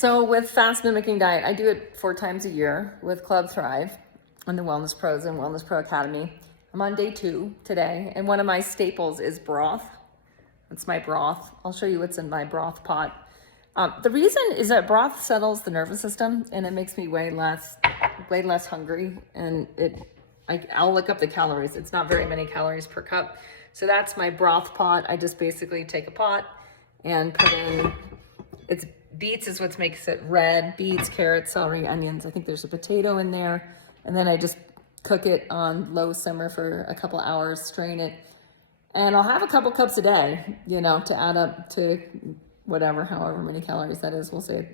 So with fast mimicking diet, I do it 4 times a year with Club Thrive and the Wellness Pros and Wellness Pro Academy. I'm on day 2 today, and one of my staples is broth. That's my broth. I'll show you what's in my broth pot. The reason is that broth settles the nervous system, and it makes me way less hungry. And I'll look up the calories. It's not very many calories per cup. So that's my broth pot. I just basically take a pot and put in, beets is what makes it red. Beets, carrots, celery, onions. I think there's a potato in there. And then I just cook it on low simmer for a couple hours, strain it. And I'll have a couple cups a day, to add up to however many calories that is, we'll say,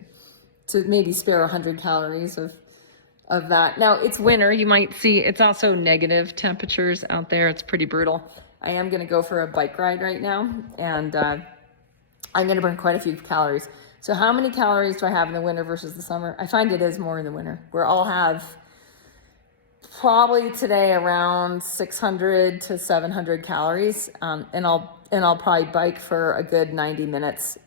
to maybe spare 100 calories of that. Now, it's winter. You might see it's also negative temperatures out there. It's pretty brutal. I am going to go for a bike ride right now, and I'm going to burn quite a few calories. So how many calories do I have in the winter versus the summer? I find it is more in the winter, where I'll have probably today around 600 to 700 calories, and I'll probably bike for a good 90 minutes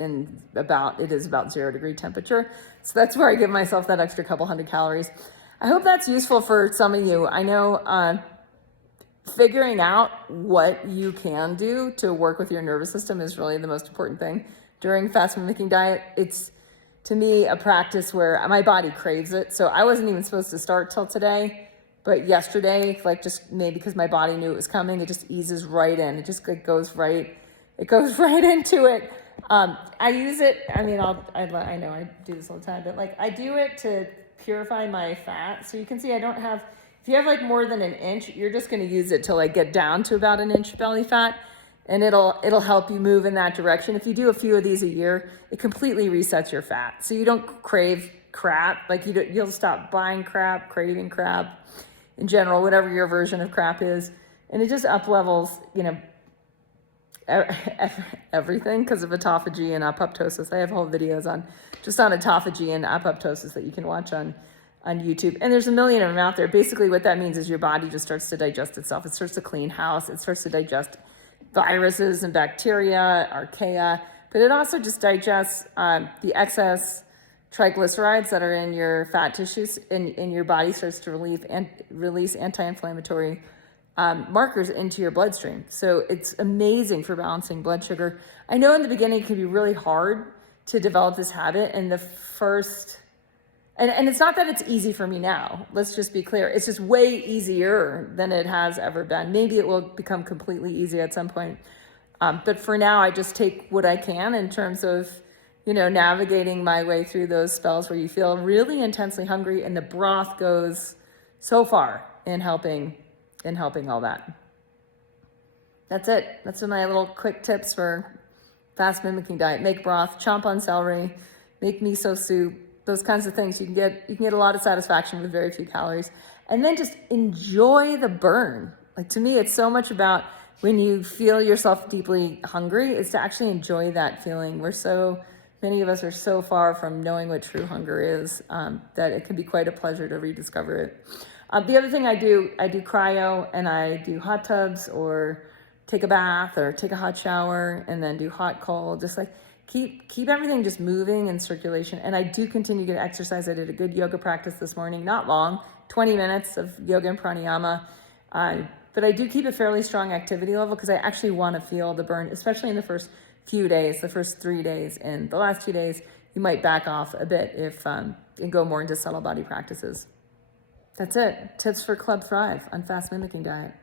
it is about 0 degree temperature. So that's where I give myself that extra couple hundred calories. I hope that's useful for some of you. I know figuring out what you can do to work with your nervous system is really the most important thing. During fast mimicking diet, it's, to me, a practice where my body craves it. So I wasn't even supposed to start till today, but yesterday, just maybe because my body knew it was coming, it just eases right in. It goes right into it. I use it, I know I do this all the time, but I do it to purify my fat. So you can see I don't have, if you have more than an inch, you're just going to use it to get down to about an inch belly fat. And it'll help you move in that direction. If you do a few of these a year, it completely resets your fat. So you don't crave crap. You'll stop buying crap, craving crap in general, whatever your version of crap is. And it just up levels, everything because of autophagy and apoptosis. I have whole videos on autophagy and apoptosis that you can watch on YouTube. And there's a million of them out there. Basically what that means is your body just starts to digest itself. It starts to clean house. It starts to digest viruses and bacteria, archaea, but it also just digests the excess triglycerides that are in your fat tissues, in your body starts to release anti-inflammatory markers into your bloodstream. So it's amazing for balancing blood sugar. I know in the beginning it can be really hard to develop this habit, and and it's not that it's easy for me now. Let's just be clear. It's just way easier than it has ever been. Maybe it will become completely easy at some point. But for now, I just take what I can in terms of, navigating my way through those spells where you feel really intensely hungry, and the broth goes so far in helping all that. That's it. That's my little quick tips for fast mimicking diet. Make broth, chomp on celery, make miso soup. Those kinds of things. You can get a lot of satisfaction with very few calories. And then just enjoy the burn. To me, it's so much about when you feel yourself deeply hungry, is to actually enjoy that feeling. Many of us are so far from knowing what true hunger is, that it can be quite a pleasure to rediscover it. The other thing I do cryo, and I do hot tubs, or take a bath, or take a hot shower, and then do hot, cold, just keep everything just moving in circulation. And I do continue to exercise. I did a good yoga practice this morning, not long, 20 minutes of yoga and pranayama. But I do keep a fairly strong activity level because I actually want to feel the burn, especially in the first few days, the first 3 days. And the last 2 days, you might back off a bit and go more into subtle body practices. That's it. Tips for Club Thrive on fast mimicking diet.